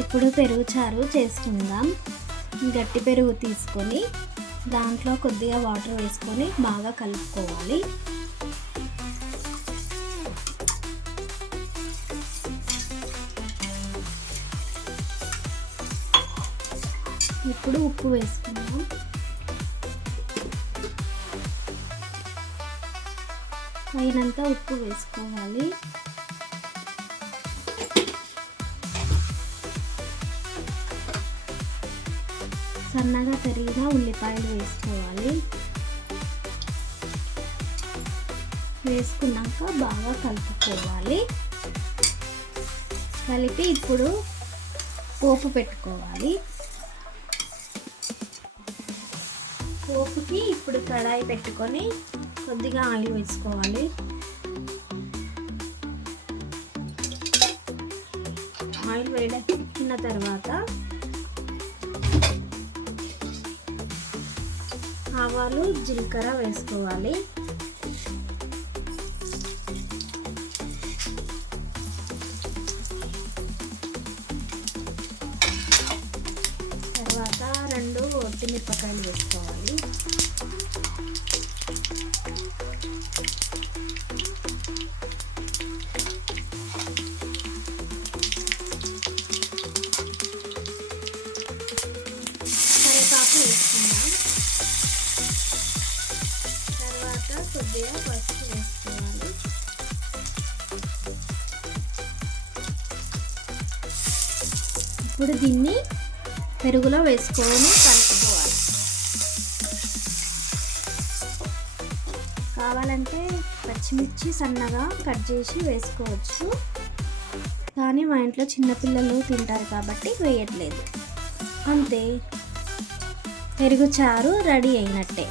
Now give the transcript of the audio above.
ఇప్పుడు పెరుగు చారు చేసుకుందాం. గట్టి పెరుగు తీసుకొని దాంట్లో కొద్దిగా వాటర్ వేసుకొని బాగా కలుపుకోవాలి. ఇప్పుడు ఉప్పు వేసుకుందాం. అయినంత ఉప్పు వేసుకోవాలి. సన్నగా తరిగిన ఉల్లిపాయలు వేసుకోవాలి. వేసుకున్నాక బాగా కలుపుకోవాలి. కలిపి ఇప్పుడు పోపు పెట్టుకోవాలి. పోపుకి ఇప్పుడు కడాయి పెట్టుకొని కొద్దిగా ఆయిల్ వేసుకోవాలి. ఆయిల్ వేడెక్కిన తర్వాత ఆవాలు జీలకర్ర వేసుకోవాలి. తర్వాత రెండు మిరపకాయలు వేసుకోవాలి. కొద్దిగా పసుపు వేసుకోవాలి ఇప్పుడు దీన్ని పెరుగులో వేసుకొని కలుపుకోవాలి. కావాలంటే పచ్చిమిర్చి సన్నగా కట్ చేసి వేసుకోవచ్చు. కానీ మా ఇంట్లో చిన్నపిల్లలు తింటారు కాబట్టి వేయట్లేదు. అంతే. పెరుగు చారు రెడీ అయినట్టే.